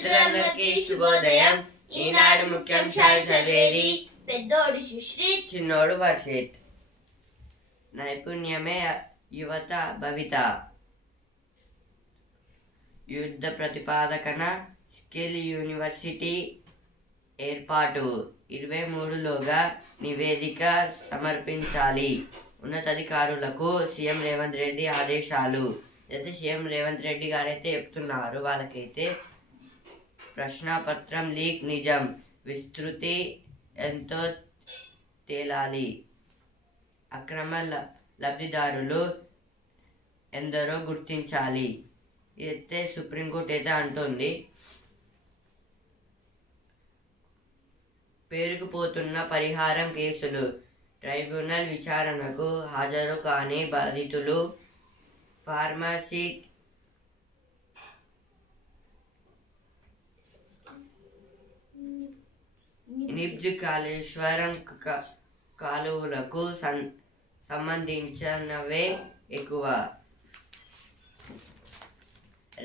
మిత్రులందరికీ శుభోదయం. ఈనాడు ముఖ్యాంశాలు చదివేది పెద్దోడు సుశ్రీత్, చిన్నోడు వర్షిత్. నైపుణ్యమే యువత భవిత. యుద్ధ ప్రతిపాదకన స్కిల్ యూనివర్సిటీ ఏర్పాటు 23లోగా నివేదిక సమర్పించాలి. ఉన్నతాధికారులకు సీఎం రేవంత్ రెడ్డి ఆదేశాలు. అయితే సీఎం రేవంత్ రెడ్డి గారైతే చెప్తున్నారు, వాళ్ళకైతే ప్రశ్నపత్రం లీక్ నిజం, విస్తృతి ఎంతో తేలాలి, అక్రమ లబ్ధిదారులు ఎందరో గుర్తించాలి. ఇదైతే సుప్రీంకోర్టు అయితే అంటుంది. పేరుకుపోతున్న పరిహారం కేసులు. ట్రైబ్యునల్ విచారణకు హాజరు కాని బాధితులు ఫార్మసీ నిబ్జ్ కాళేశ్వరం కాలువలకు సంబంధించినవే ఎక్కువ.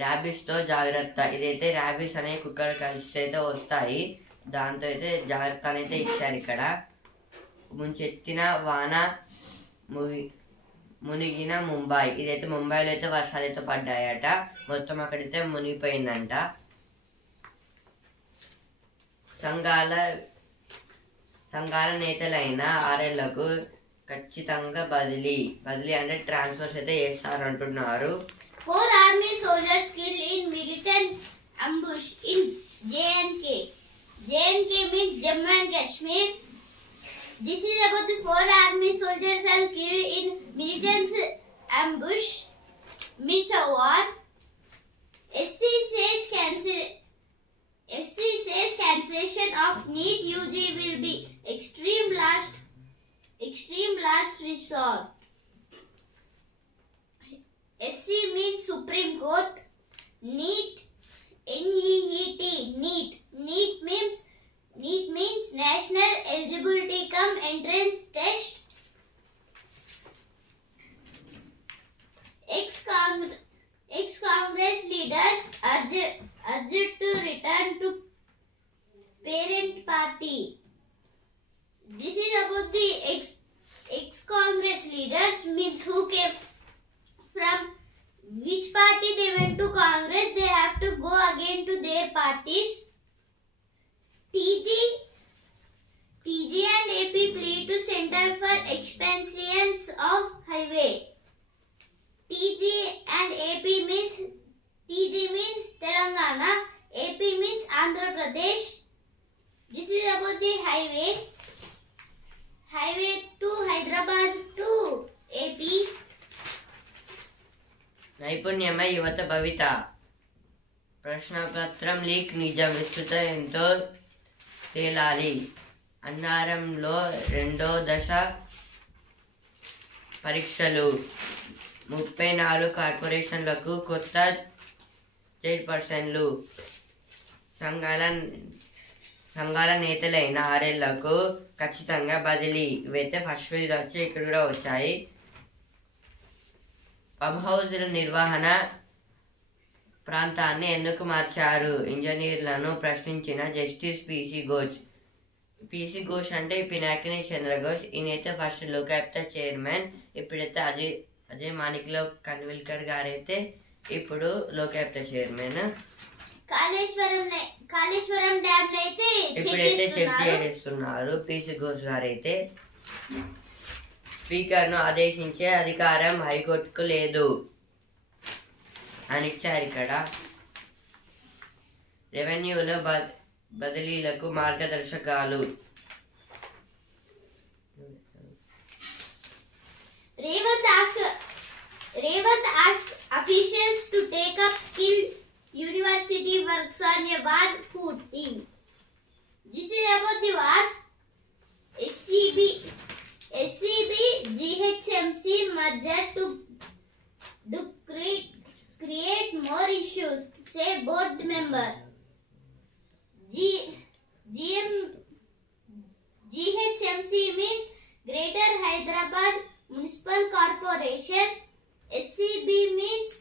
ర్యాబిస్ తో జాగ్రత్త. ఇదైతే ర్యాబిస్ అనే కుక్కలు కలిసి అయితే వస్తాయి, దాంతో అయితే జాగ్రత్త అనేది ఇచ్చారు. ఇక్కడ ముంచెత్తిన వాన మునిగిన ముంబై. ఇదైతే ముంబైలో అయితే వర్షాలు అయితే పడ్డాయట, మొత్తం అక్కడైతే మునిగిపోయిందంట. సంఘాల నేతలైన ఆర్ఎల్లకు ఖచ్చితంగా బదిలీ అంటే ట్రాన్స్ఫర్స్ అయితే చేస్తారంటున్నారు. 4 army soldiers killed in militant ambush in JNK. JNK means Jammu and Kashmir. This is about the 4 army soldiers are killed in militant ambush. Means a war. SC says cancellation of NEET UG will be extreme last resort. SC means Supreme Court. NEET, NEET, NEET means National Eligibility Cum Entrance Test. Ex-Congress leaders urged to return to parent party. This is about the ex-Congress leaders, means who came from which party they went to Congress, they have to go again to their parties. TG and AP plead to Center for Expansions of Highway. TG and AP means, TG means Telangana, AP means Andhra Pradesh. This is about the highway to Hyderabad to AP. నైపుణ్యమే యువత భవిత. ప్రశ్నపత్రం leak నిజం, విస్తృత ఎంతో తేలాలి. అన్నారంలో 2వ దశ పరీక్షలు. 34 కార్పొరేషన్లకు కొత్త చైర్పర్సన్లు. సంఘాల నేతలైన ఆర్ఎల్లకు ఖచ్చితంగా బదిలీ. ఇవైతే ఫస్ట్ ఫేజ్ వచ్చి ఇక్కడ కూడా వచ్చాయి. పంప్ హౌజుల నిర్వహణ ప్రాంతాన్ని ఎందుకు మార్చారు? ఇంజనీర్లను ప్రశ్నించిన జస్టిస్ పిసి ఘోష్ అంటే పినాకిని చంద్ర ఘోష్. ఈయనైతే ఫస్ట్ లోకాయుక్త చైర్మన్, ఇప్పుడైతే అజయ్ మాణిక్లో కన్విల్కర్ గారైతే ఇప్పుడు లోకాయుక్త చైర్మన్. కాళేశ్వరం డ్యామ్ అయితే ఇప్పుడైతే చెక్ చేస్తున్నారు. పిసి ఘోష్ గారైతే స్పీకర్ను ఆదేశించే అధికారం హైకోర్టుకు లేదు అని ఇచ్చారు. ఇక్కడ రెవెన్యూలో బదిలీలకు మార్గదర్శకాలు. Revant asked officials to take up skill university works on a war footing. This is about the wars. SCB GHMC merger to create more issues, say board member. GHMC means Greater Hyderabad Municipal Corporation. SCB means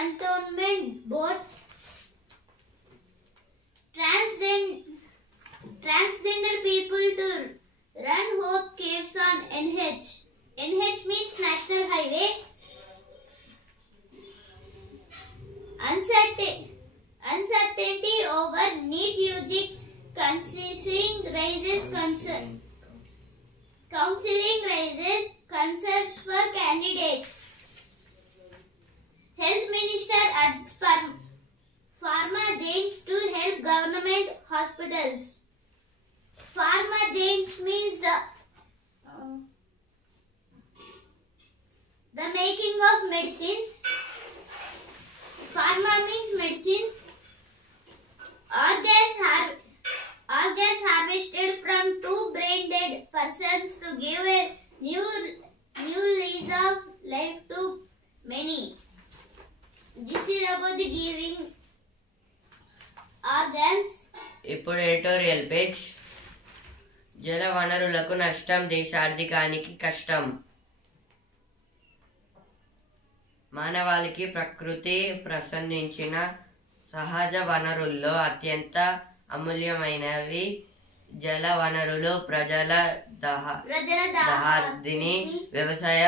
Cantonment Board, transgender people to run Hope Caves on NH. NH means National Highway. Uncertainty over NEET UG counseling raises concerns for candidates. Health Minister urges pharma giants to help government hospitals. Pharma giants means the making of medicines. Pharma means medicines. Organs harvested from two brain dead persons to give a new lease of life to many. This is about the giving organs. ఇప్పుడు editorial page. జల వనరులకు నష్టం, దేశ ఆర్థికానికి కష్టం. మానవాళికి ప్రకృతి ప్రసాదించిన సహజ వనరుల్లో అత్యంత అమూల్యమైనవి జల వనరులు. ప్రజల దహార్దిని వ్యవసాయ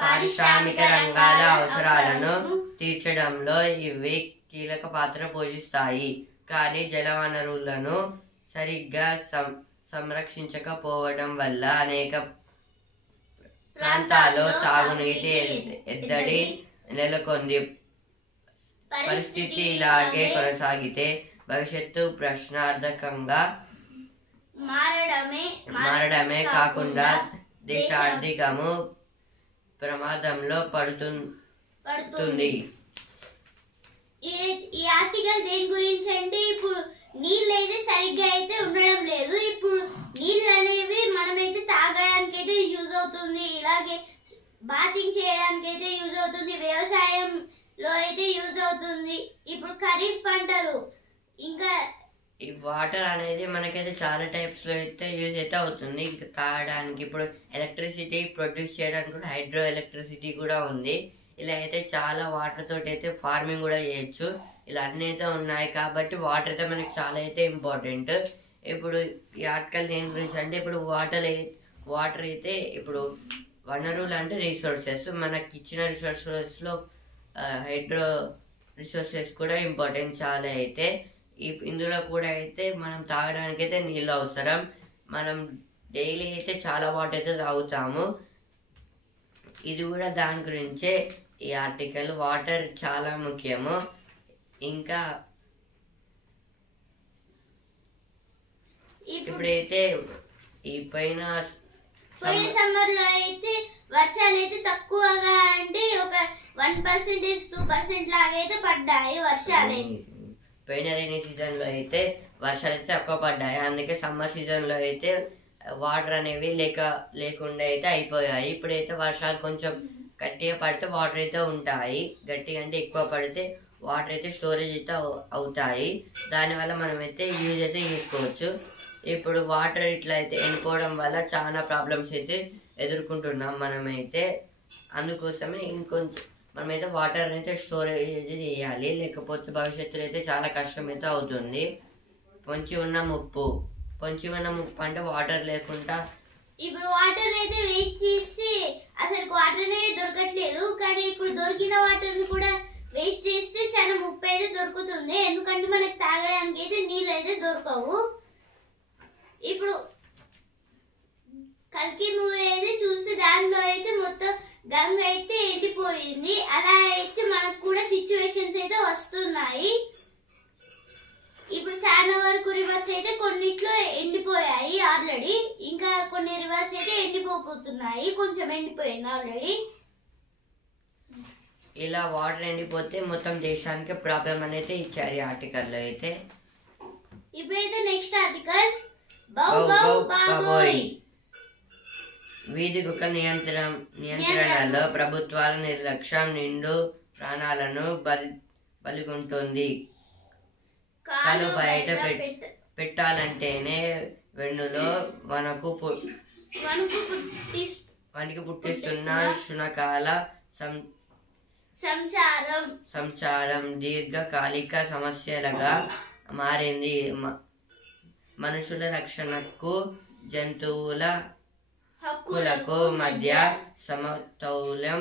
పారిశ్రామిక రంగాల అవసరాలను తీర్చడంలో ఇవి కీలక పాత్ర పోషిస్తాయి. కానీ జల వనరులను సరిగ్గా సంరక్షించకపోవడం వల్ల అనేక ప్రాంతాల్లో తాగునీటి ఎద్దడి నెలకొంది. పరిస్థితి ఇలాగే కొనసాగితే భవిష్యత్తు ప్రశ్నార్థకంగా మారడమే కాకుండా దేశ ఆర్థికము ప్రమాదంలో పడుతుంది. ఈ ఆర్టికల్ దేని గురించి అంటే ఇప్పుడు నీళ్ళు అయితే సరిగ్గా అయితే ఉండడం లేదు. ఇప్పుడు నీళ్ళు అనేవి మనమైతే తాగడానికి అయితే యూజ్ అవుతుంది, ఇలాగే బాతింగ్ చేయడానికి అయితే యూజ్ అవుతుంది, వ్యవసాయంలో అయితే యూజ్ అవుతుంది. ఇప్పుడు ఖరీఫ్ పంటలు ఇంకా ఈ వాటర్ అనేది మనకైతే చాలా టైప్స్ లో అయితే యూజ్ అయితే అవుతుంది తాగడానికి. ఇప్పుడు ఎలక్ట్రిసిటీ ప్రొడ్యూస్ చేయడానికి కూడా హైడ్రో ఎలక్ట్రిసిటీ కూడా ఉంది. ఇలా అయితే చాలా వాటర్ తోటి అయితే ఫార్మింగ్ కూడా చేయొచ్చు. ఇలా అన్ని అయితే ఉన్నాయి కాబట్టి వాటర్ అయితే మనకి చాలా అయితే ఇంపార్టెంట్. ఇప్పుడు ఈ ఆర్టికల్ దేని గురించి అంటే ఇప్పుడు వాటర్ అయితే ఇప్పుడు వనరులు అంటే రిసోర్సెస్. మనకి ఇచ్చిన రిసోర్సెస్ లో హైడ్రో రిసోర్సెస్ కూడా ఇంపార్టెంట్ చాలా అయితే. ఇందులో కూడా అయితే మనం తాగడానికి అయితే నీళ్ళు అవసరం. మనం డైలీ అయితే చాలా వాటర్ అయితే తాగుతాము. ఇది కూడా దాని గురించే ఈ ఆర్టికల్. వాటర్ చాలా ముఖ్యము. ఇంకా ఇప్పుడైతే ఈ పోయిన సమ్మర్ లో అయితే వర్షాలు అయితే తక్కువగా అంటే ఒక 1% 2% లాగా అయితే పడ్డాయి వర్షాలు. పోయిన రైనీ సీజన్ లో అయితే వర్షాలు అయితే తక్కువ పడ్డాయి. అందుకే సమ్మర్ సీజన్ లో అయితే వాటర్ అనేవి లేకుండా అయితే అయిపోయాయి. ఇప్పుడైతే వర్షాలు కొంచెం గట్టిగా పడితే వాటర్ అయితే ఉంటాయి. గట్టిగా అంటే ఎక్కువ పడితే వాటర్ అయితే స్టోరేజ్ అయితే అవుతాయి. దానివల్ల మనం అయితే యూజ్ అయితే చేసుకోవచ్చు. ఇప్పుడు వాటర్ ఇట్లా అయితే ఎండిపోవడం వల్ల చాలా ప్రాబ్లమ్స్ అయితే ఎదుర్కొంటున్నాం మనమైతే. అందుకోసమే ఇంకొంచెం మనమైతే వాటర్ అయితే స్టోరేజ్ చేయాలి, లేకపోతే భవిష్యత్తులో అయితే చాలా కష్టం అయితే అవుతుంది. పొంచి ఉన్న ముప్పు అంటే వాటర్ లేకుండా ఇప్పుడు వాటర్ అయితే వేస్ట్ చేస్తే అసలు వాటర్ అనేది దొరకట్లేదు. కానీ ఇప్పుడు దొరికిన వాటర్ కూడా వేస్ట్ చేస్తే చాలా ముప్పు అయితే దొరుకుతుంది. ఎందుకంటే మనకి తాగడానికి అయితే నీళ్ళు అయితే దొరకవు. ఇప్పుడు కల్కి మూవీ అయితే చూస్తే దానిలో అయితే మొత్తం గంగ అయితే ఎండిపోయింది. అలా అయితే మనకు కూడా సిచ్యువేషన్స్ అయితే వస్తున్నాయి. ఇప్పుడు చాలా వరకు రివర్స్ అయితే కొన్నిట్లో ఎండిపోయాయి ఆల్రెడీ. ఇంకా కొన్ని రివర్స్ అయితే ఎండిపోతున్నాయి, కొంచెం ఎండిపోయింది ఆల్రెడీ. ఇలా వాటర్ ఎండిపోతే మొత్తం దేశానికి ప్రాబ్లం అనేది ఇచ్చారు ఈ ఆర్టికల్ లో అయితే. ఇప్పుడైతే నెక్స్ట్ ఆర్టికల్ బాబోయ్. వీధి కుక్క నియంత్రణలో ప్రభుత్వాల నిర్లక్ష్యం నిండు ప్రాణాలను బలిగొంటుంది. కాలు బయట పెట్టాలంటేనే వెన్నులో పనికి పుట్టిస్తున్న శునకాల సంచారం దీర్ఘకాలిక సమస్యలుగా మారింది. మనుషుల రక్షణకు జంతువుల హక్కులకు మధ్య సమతౌల్యం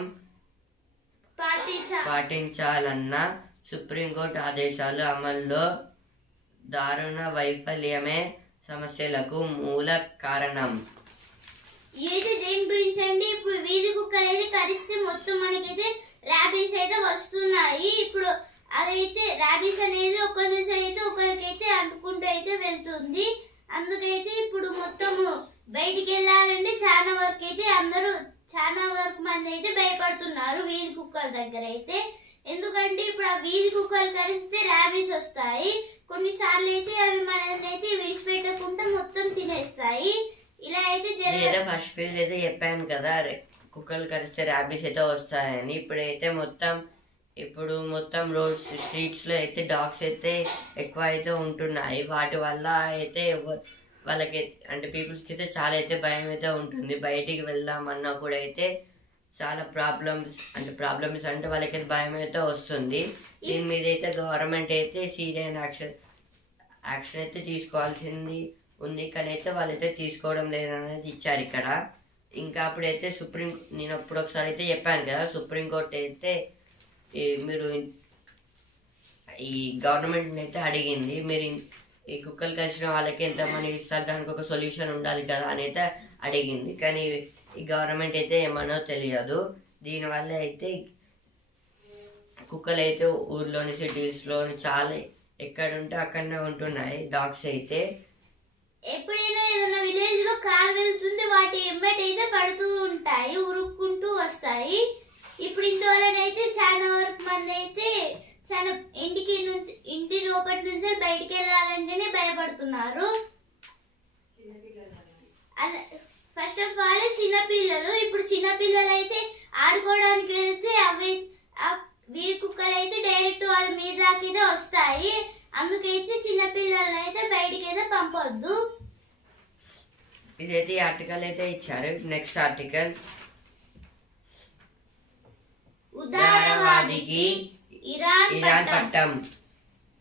పాటించాలన్న సుప్రీంకోర్టు ఆదేశాలు అమల్లో దారుణ వైఫల్యమే సమస్యలకు మూల కారణం. ఏది దేని గురించి అండి, ఇప్పుడు వీధి కుక్కలు అయితే కరిస్తే మొత్తం మనకైతే ర్యాబీస్ అయితే వస్తున్నాయి. ఇప్పుడు అదైతే ర్యాబీస్ అనేది ఒకరి నుంచి అయితే ఒకరికైతే అంటుకుంటూ అయితే వెళ్తుంది. అందుకైతే ఇప్పుడు మొత్తము బయటికి వెళ్ళాలంటే చాలా వరకు అయితే చాలా వరకు మంది అయితే భయపడుతున్నారు వీధి కుక్కల దగ్గర అయితే. ఎందుకంటే ఇప్పుడు ఆ వీధి కుక్కలు కరిస్తే ర్యాబీస్ వస్తాయి. కొన్నిసార్లు అయితే అవి మనల్ని అయితే విడిచిపెట్టకుండా మొత్తం తినేస్తాయి. ఇలా అయితే ఫస్ట్ పేజ్ అయితే చెప్పాను కదా, కుక్కలు కరిస్తే ర్యాబీస్ అయితే వస్తాయని. ఇప్పుడు మొత్తం రోడ్స్ స్ట్రీట్స్ లో అయితే డాగ్స్ అయితే ఎక్కువ అయితే ఉంటున్నాయి. వాటి వల్ల అయితే వాళ్ళకి అంటే పీపుల్స్కి అయితే చాలా అయితే భయం అయితే ఉంటుంది. బయటికి వెళ్దామన్నా కూడా అయితే చాలా ప్రాబ్లమ్స్ అంటే వాళ్ళకైతే భయం అయితే వస్తుంది. దీని మీద అయితే గవర్నమెంట్ అయితే సీరియస్ యాక్షన్ అయితే తీసుకోవాల్సింది ఉంది. కానీ అయితే వాళ్ళైతే తీసుకోవడం లేదనేది ఇచ్చారు ఇక్కడ. ఇంకా అప్పుడైతే నేను అప్పుడు ఒకసారి అయితే చెప్పాను కదా, సుప్రీంకోర్టు అయితే మీరు ఈ గవర్నమెంట్ అయితే అడిగింది, మీరు ఈ కుక్కలు కలిసిన వాళ్ళకి ఎంత మనీ ఇస్తారు, దానికి ఒక సొల్యూషన్ ఉండాలి కదా అని అయితే అడిగింది. కానీ ఈ గవర్నమెంట్ అయితే ఏమనో తెలియదు. దీనివల్ల అయితే కుక్కలు అయితే ఊర్లోని సిటీస్లోని చాలా ఎక్కడుంటే అక్కడనే ఉంటున్నాయి డాగ్స్ అయితే. ఎప్పుడైనా ఏదైనా విలేజ్ లో కార్ వెళ్తుంది, వాటి ఎంబటి అయితే పడుతూ ఉంటాయి, ఉరుక్కుంటూ వస్తాయి. ఇప్పుడు ఇందువలనైతే చాలా వరకు మంది అయితే చాలా ఇంటి లోపటి నుంచి బయటికి వెళ్ళాలంటేనే భయపడుతున్నారు. ఫస్ట్ ఆఫ్ ఆల్ చిన్నపిల్లలు, ఇప్పుడు చిన్నపిల్లలు అయితే ఆడుకోవడానికి వెళ్తే వీధి కుక్కలు అయితే డైరెక్ట్ వాళ్ళ మీద దాకైతే వస్తాయి. అందుకైతే చిన్నపిల్లలని అయితే బయటికి అయితే పంపొద్దు. ఇదైతే ఈ ఆర్టికల్ అయితే ఇచ్చారు. నెక్స్ట్ ఆర్టికల్, ఉదారవాదికి ఇరాన్ పట్టం.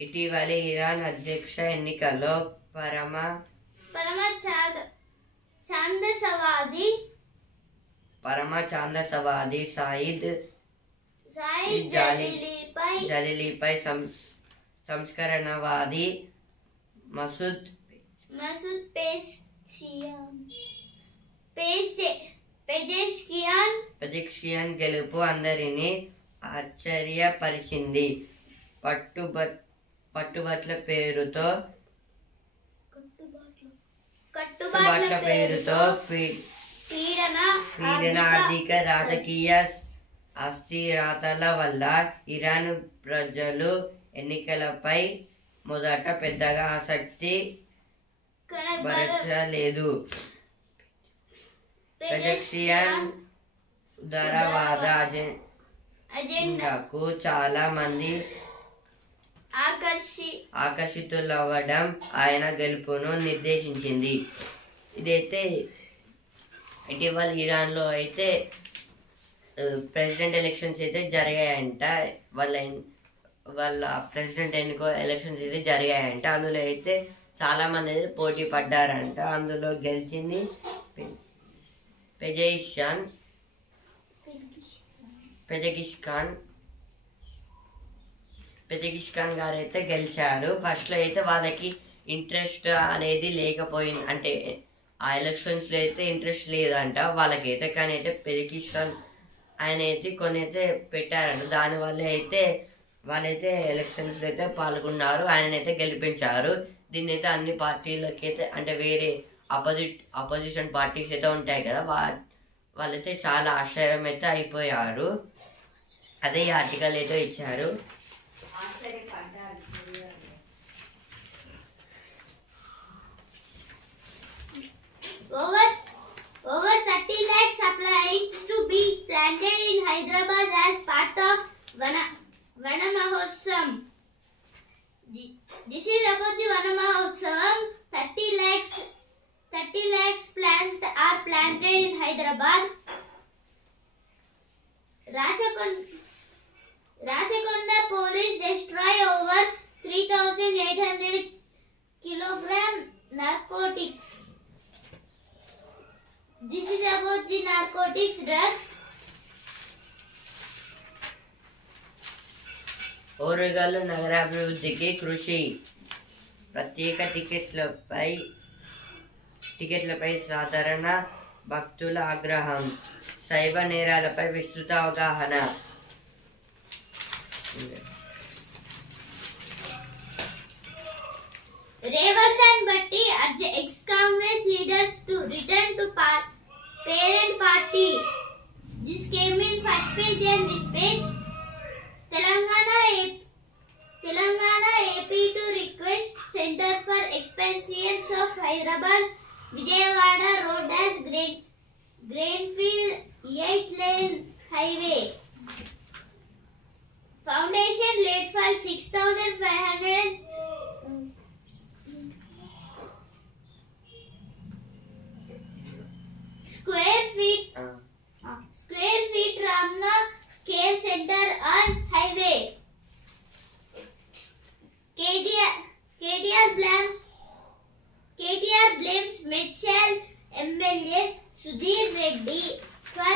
ఇటీవలి ఇరాన్ అధ్యక్ష ఎన్నికల్లో పరమ ఛాందసవాది సాయిద్ జలీలీపై సంస్కరణవాది మసూద్ పెజెష్కియాన్ గెలుపు అందరినీ ఆశ్చర్యపరిచింది. కట్టుబాట్ల పేరుతో పీడన ఆర్థిక రాజకీయ అస్థిరతల వల్ల ఇరాన్ ప్రజలు ఎన్నికలపై మొదట పెద్దగా ఆసక్తి పరచలేదు. పెజెష్కియాన్ ఉదారవాద అజెండాకు చాలా మంది ఆకర్షితులవ్వడం ఆయన గెలుపును నిర్దేశించింది. ఇదైతే ఇటీవల ఇరాన్లో అయితే ప్రెసిడెంట్ ఎలక్షన్స్ అయితే జరిగాయంట. వాళ్ళ ప్రెసిడెంట్ ఎలక్షన్స్ అయితే జరిగాయంట. అందులో అయితే చాలా మంది అయితే పోటీ పడ్డారంట. అందులో గెలిచింది పెజెష్కియాన్ గారు అయితే గెలిచారు. ఫస్ట్ లో అయితే వాళ్ళకి ఇంట్రెస్ట్ అనేది లేకపోయింది, అంటే ఆ ఎలక్షన్స్ లో అయితే ఇంట్రెస్ట్ లేదంట వాళ్ళకైతే. కానీ అయితే పెజెష్కియాన్ ఆయన అయితే కొన్ని అయితే పెట్టారంట. దానివల్ల అయితే వాళ్ళైతే ఎలక్షన్స్ లో అయితే పాల్గొన్నారు, ఆయనైతే గెలిపించారు. దీన్ని అయితే అన్ని పార్టీలకి అయితే అంటే వేరే అపోజిషన్ పార్టీస్ అయితే ఉంటాయి కదా, వాళ్ళైతే చాలా ఆశ్చర్యం అయితే అయిపోయారు. అదే ఈ ఆర్టికల్ అయితే ఇచ్చారు. Over 30 lakh saplings to be planted in Hyderabad as part of Vana Mahotsavam. This is about the Vana Mahotsavam. 30 lakhs plants are planted in Hyderabad. Rachakonda police destroy over 3,800 kilogram narcotics. This is about the narcotics drugs. Orugallu నగరాభివృద్ధికి కృషి. ప్రత్యేక టికెట్లపై సాధారణ భక్తుల ఆగ్రహం. Cyber నేరాలపై విస్తృత అవగాహన. Revanth and Bhatti urge ex-Congress leaders to return to parent party. This came in first page and this page. Telangana AP to request Center for Expansion of Hyderabad Vijayawada Road as Greenfield 8-lane highway. Foundation laid for 6,500 square feet Ramna Care Center on highway. KTR blames Medchal MLA Sudhir Reddy for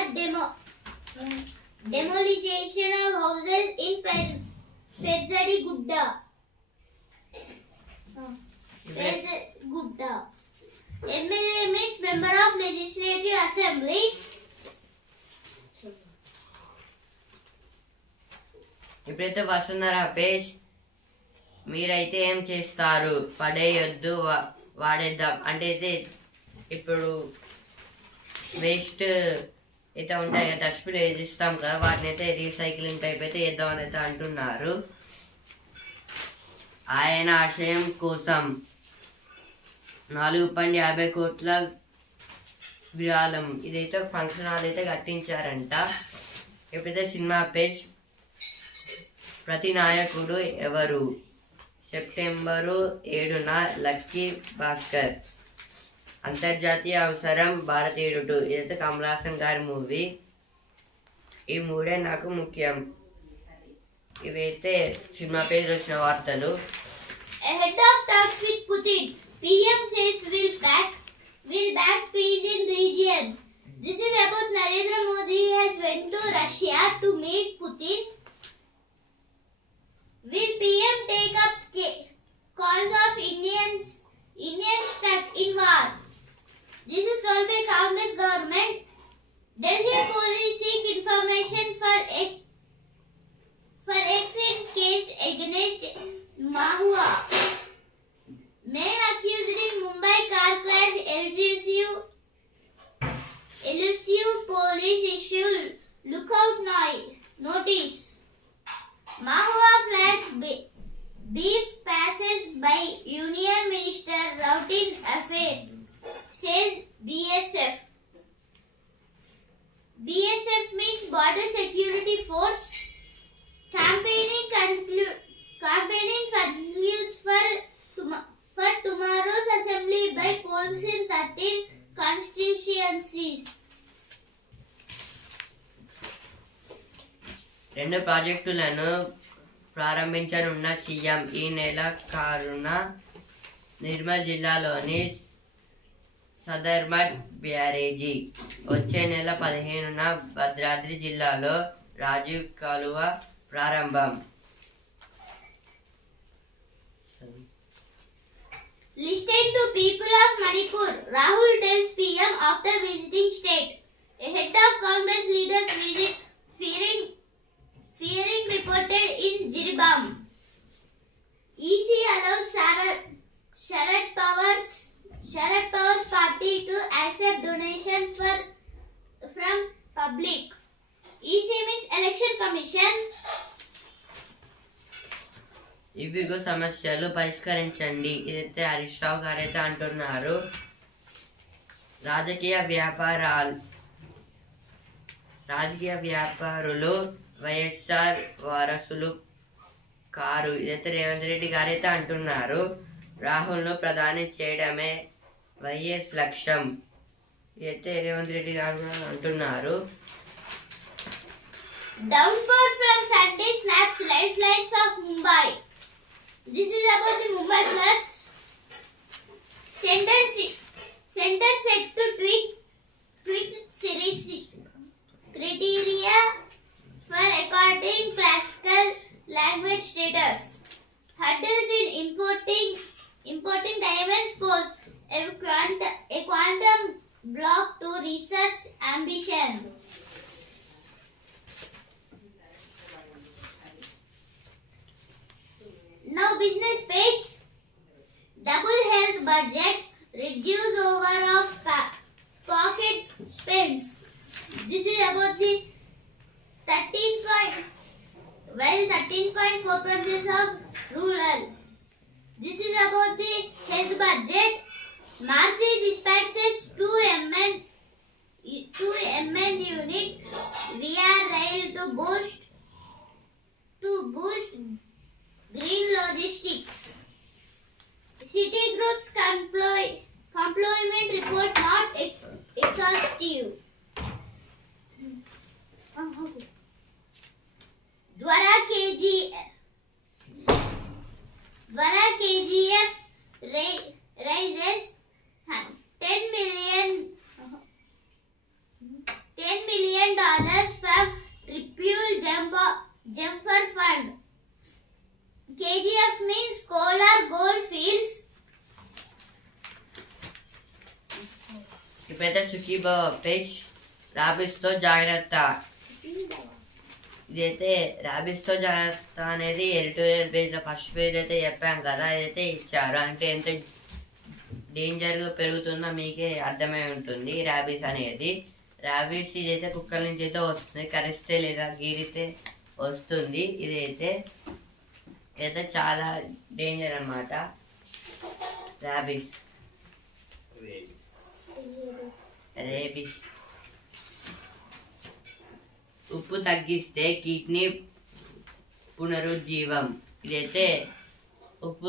demolition of houses in Pedzadi Gudda. MLA means Member of Legislative Assembly. ఇప్పుడైతే వస్తున్నారా page. మీరైతే ఏం చేస్తారు? పడేయొద్దు, వాడేద్దాం అంటే అయితే ఇప్పుడు waste అయితే ఉంటాయి కదా, డస్ట్బిన్ వేసిస్తాం కదా, వాటిని అయితే రీసైక్లింగ్ టైప్ అయితే వేద్దామని అయితే అంటున్నారు. ఆయన ఆశయం కోసం 4.50 కోట్ల విరాళం. ఇదైతే ఒక ఫంక్షన్ హాల్ అయితే కట్టించారంట. ఎప్పుడైతే సినిమా పేజ్. ప్రతి నాయకుడు ఎవరు? సెప్టెంబరు 7న లక్కీ భాస్కర్. అంతర్జాతీయ అవసరం భారతీయుడు. ఇదైతే కమల్ హాసన్ గారి మూవీ. ఈ మూడే నాకు ముఖ్యం. ఇవైతే సినిమా పేజ్ వచ్చిన వార్తలు. Ahead of talks with Putin, PM says will back peace in region. This is about Narendra Modi has went to Russia to meet Putin. Will PM take up cause of Indians stuck in war? This is told by Congress government. Delhi police seek information for exit case against Mahua. Man accused in Mumbai car crash. Elusive police issue lookout notice. Mahua flags beef passes by Union Minister routine affair, says BSF. BSF means Border Security Force. Campaigning concludes for tomorrow's assembly by polls in 13 constituencies. 2 ప్రాజెక్టులను ప్రారంభించనున్న CM. ఈ నెల 6న నిర్మల్ జిల్లాలోని సదర్మట్ బ్యారేజీ, వచ్చే నెల 15న భద్రాద్రి జిల్లాలో రాజీవ్ కాలువ ప్రారంభం. Listen to people of Manipur. Rahul tells PM after visiting state. A head of Congress leaders visit fearing reported in Jiribam. EC allows Sharad Pawar's party to accept donations from public. EC means Election Commission. ఇవిగో సమస్యలు పరిష్కరించండి. ఇదైతే హరీష్ రావు గారు అయితే అంటున్నారు. రాజకీయ వ్యాపారులు వైఎస్ఆర్ వారసులు కారు. ఇదైతే రేవంత్ రెడ్డి గారు అయితే అంటున్నారు. రాహుల్ను ప్రధాని చేయడమే వైఎస్ లక్ష్యం. ఇదైతే రేవంత్ రెడ్డి గారు అంటున్నారు. Downpour from Sunday snaps lifelines of Mumbai. This is about the Mumbai floods. Center set to tweak series criteria for according classical language status. Hurdles in importing diamonds pose a quantum block to research ambition. Now business page. Double health budget, reduce over of pocket spends. This is about the 13.4% of rural. This is about the health budget. Maruti dispatches 2 MN unit via rail to boost green logistics. Citigroup's employment report not exhaustive. Dwara KGF raises $10 million from Tribune Jumper Fund. KGF means Kolar Gold Fields. ఇప్పుడైతే సుఖీబా page రాబిస్తో జాగ్రత్త. ఇదైతే రాబిస్తో జాగ్రత్త అనేది editorial page first page అయితే చెప్పాం కదా, ఇదైతే ఇచ్చారు. అంటే ఎంత డేంజర్గా పెరుగుతుందో మీకే అర్థమై ఉంటుంది. ర్యాబీస్ అనేది ర్యాబీస్ ఇదైతే కుక్కల నుంచి అయితే వస్తుంది, కరిస్తే లేదా గీరితే వస్తుంది. ఇదైతే చాలా డేంజర్ అన్నమాట ర్యాబీస్. రేబీస్. ఉప్పు తగ్గిస్తే కిడ్నీ పునరుజ్జీవం. ఇదైతే ఉప్పు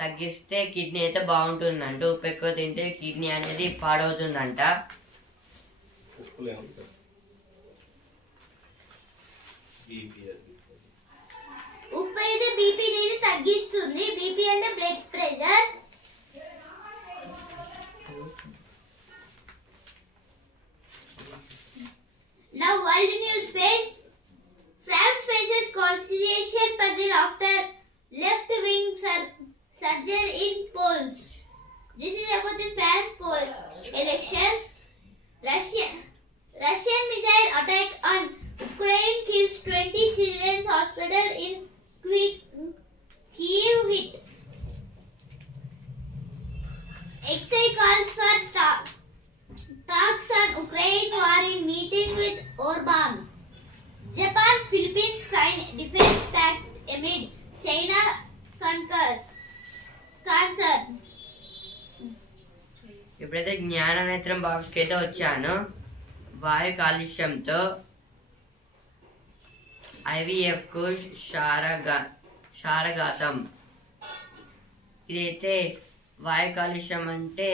తగ్గిస్తే కిడ్నీ అయితే బాగుంటుందంట. ఉప్పు ఎక్కువ తింటే కిడ్నీ అనేది పాడవుతుందంట. ఉప్పు అయితే బీపీని తగ్గిస్తుంది. బీపీ అంటే blood pressure. Now world news page. France faces constitution puzzle after left-wing surge in polls. This is about the France elections. Russian missile attack on Ukraine kills 20 children's hospital in Kyiv hit. XI calls for talks on Ukraine war in meeting with Orban. Japan, Philippines sign defense pact amid China concurs. ఇప్పుడైతే జ్ఞాననేత్రం బాక్స్కి అయితే వచ్చాను. వాయు కాలుష్యంతో IVFకు శారఘాతం. ఇదైతే వాయు కాలుష్యం అంటే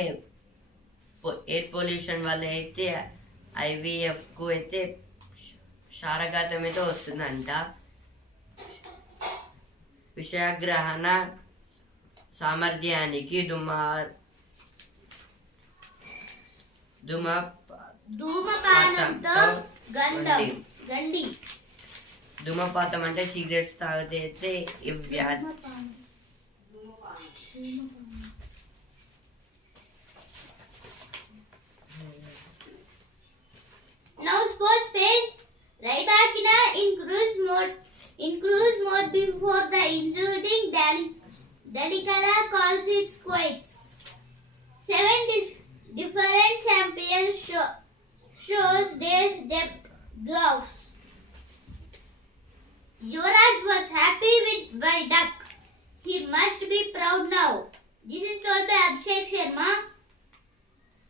air pollution వల్ల అయితే IVFకు అయితే శారఘాతం అయితే వస్తుందంట. విషయగ్రహణ సామర్థ్యానికి ధూమపానంతో గండి. ధూమపాతం అంటే సిగరెట్స్ తాగితే ఈ వ్యాధి. Now sports page. Rybakina in cruise mode before the injuring Dalikala calls its quits. 7 different champions shows their depth gloves. Yuvraj was happy with my duck. He must be proud now. This is told by Abhishek Sharma.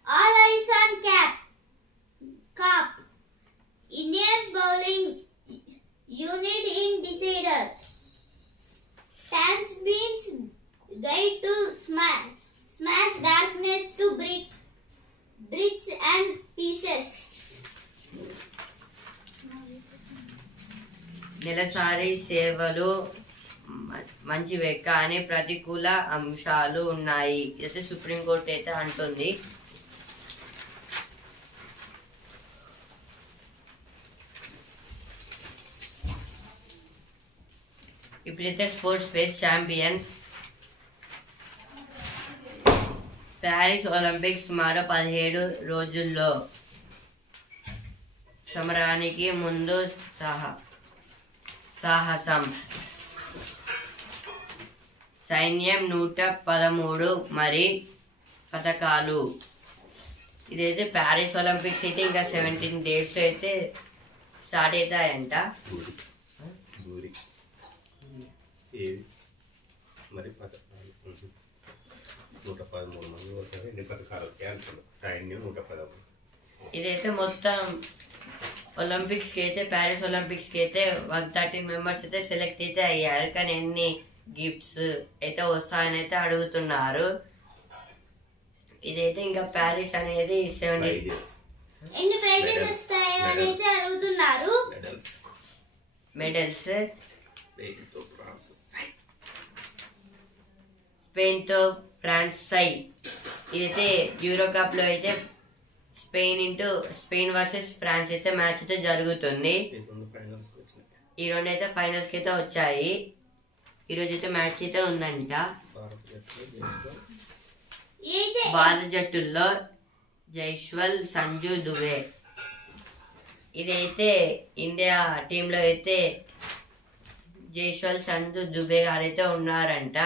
All eyes on Carp. Indians bowling unit in decider. Tansbean's guide to smash darkness to bricks and pieces. నెలసరి సేవలు మంచివే కానీ ప్రతికూల అంశాలు ఉన్నాయి. ఇదైతే supreme court అయితే అంటుంది. ఇప్పుడైతే sports page champion Paris Olympics మరో 17 రోజుల్లో సమరానికి ముందు సాహసం సైన్యం 113 మరి పథకాలు. ఇదైతే ప్యారిస్ ఒలింపిక్స్ అయితే ఇంకా 17 days లో అయితే స్టార్ట్ అవుతాయంట. మరి 113 మంది వస్తారు. ఎన్ని పథకాలు క్యాన్సల్ సైన్యం 113. ఇదైతే మొత్తం ఒలింపిక్స్ కి అయితే ప్యారిస్ ఒలింపిక్స్ కి అయితే 113 members అయితే సెలెక్ట్ అయితే అయ్యారు. కానీ ఎన్ని గిఫ్ట్స్ అయితే వస్తాయని అయితే అడుగుతున్నారు. ఇదైతే ఇంకా ప్యారిస్ అనేది 70 ఎన్ని ప్రైజెస్ వస్తాయో అని అయితే అడుగుతున్నారు. మెడల్స్ స్పెయిన్ తో ఫ్రాన్స్ సై. ఇదైతే యూరో కప్ లో అయితే స్పెయిన్ వర్సెస్ ఫ్రాన్స్ అయితే మ్యాచ్ అయితే జరుగుతుంది. ఈ రెండు అయితే ఫైనల్స్ కి అయితే వచ్చాయి. ఈ రోజు అయితే మ్యాచ్ అయితే ఉందంట. భారత జట్టుల్లో జైస్వాల్, సంజు, దుబే. ఇదైతే ఇండియా టీంలో అయితే జైస్వాల్, సంజు, దుబే గారు అయితే ఉన్నారంట.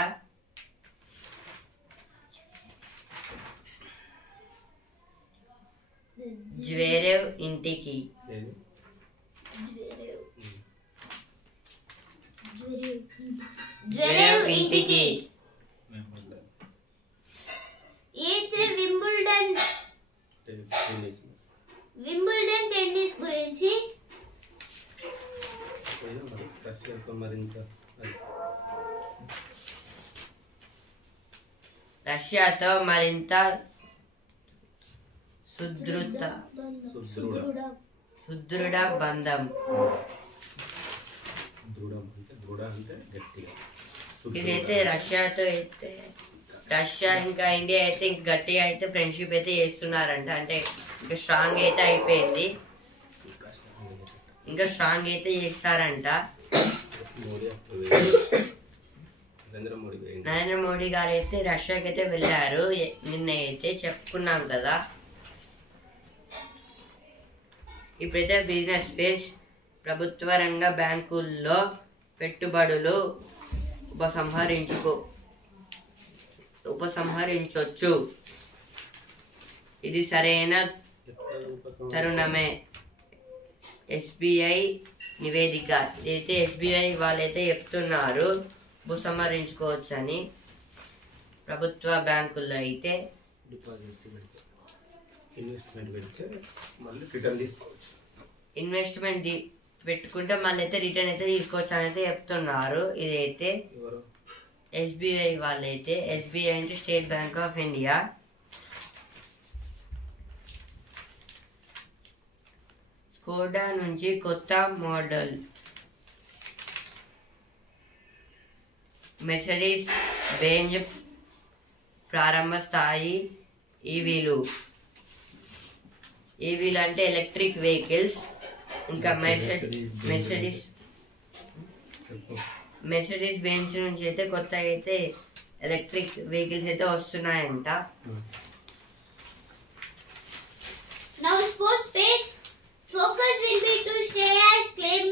జ్వేరేవ్ ఇంటికి వింబుల్డన్ టెన్నిస్ గురించి రష్యాతో మరింత సుదృఢ బంధం. ఇదైతే రష్యాతో అయితే రష్యా ఇంకా ఇండియా అయితే ఇంకా గట్టిగా అయితే ఫ్రెండ్షిప్ అయితే చేస్తున్నారంట. అంటే ఇంకా స్ట్రాంగ్ అయితే అయిపోయింది. ఇంకా స్ట్రాంగ్ అయితే చేస్తారంట. నరేంద్ర మోడీ గారు అయితే రష్యాకి అయితే వెళ్ళారు. నిన్న అయితే చెప్పుకున్నాం కదా. ఇప్పుడైతే బిజినెస్ పేజ్ ప్రభుత్వ రంగ బ్యాంకుల్లో పెట్టుబడులు ఉపసంహరించొచ్చు. ఇది సరైన తరుణమే. ఎస్బీఐ నివేదిక. ఇదైతే ఎస్బీఐ వాళ్ళైతే చెప్తున్నారు ఉపసంహరించుకోవచ్చు అని. ప్రభుత్వ బ్యాంకుల్లో అయితే ఇన్వెస్ట్మెంట్ పెట్టుకుంటే మళ్ళీ అయితే రిటర్న్ అయితే తీసుకోవచ్చు అని అయితే చెప్తున్నారు. ఇదైతే ఎస్బీఐ వాళ్ళైతే, ఎస్బీఐ అంటే state bank of India. Skoda నుంచి కొత్త మోడల్ మెర్సిడీస్ బెంజ్ ప్రారంభ స్థాయి ఈవీలు అంటే ఎలక్ట్రిక్ వెహికల్స్. ఇంకా మెర్సిడీస్ బెంజ్ నుంచి అయితే కొత్త అయితే ఎలక్ట్రిక్ వెహికల్స్ అయితే వస్తున్నాయంట. Now sports page focus will be to stay as claim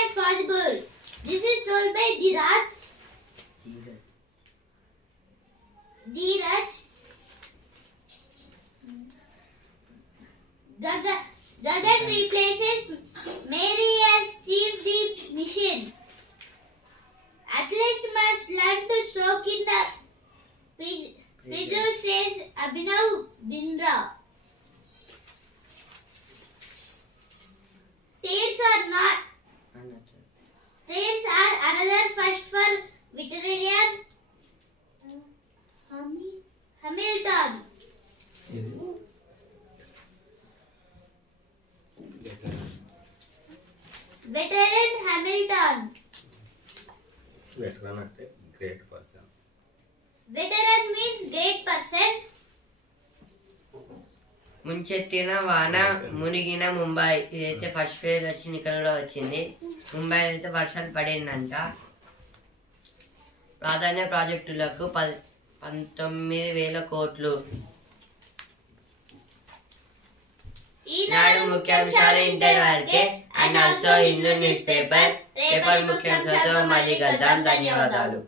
as possible. This is told by Dhiraj. Gagan replaces Mary as chief deep mission. Athletes must learn to soak in the pressure, says Abhinav Bindra. Tears are another first for veterinarian Hamilton. Veteran veteran అంటే great person. Veteran means great person. ముంచెత్తిన వాన మునిగిన ముంబై. ఇదైతే first phase వచ్చింది, ఇక్కడ కూడా వచ్చింది. ముంబై అయితే వర్షాలు పడిందంట. ప్రాధాన్య ప్రాజెక్టులకు 19,000 కోట్లు. ఈనాడు ముఖ్యాంశాలు ఇంతటి వరకే. And also Hindu news paper. రేపటి ముఖ్యాంశాలతో మళ్ళీ కలుద్దాం. ధన్యవాదాలు.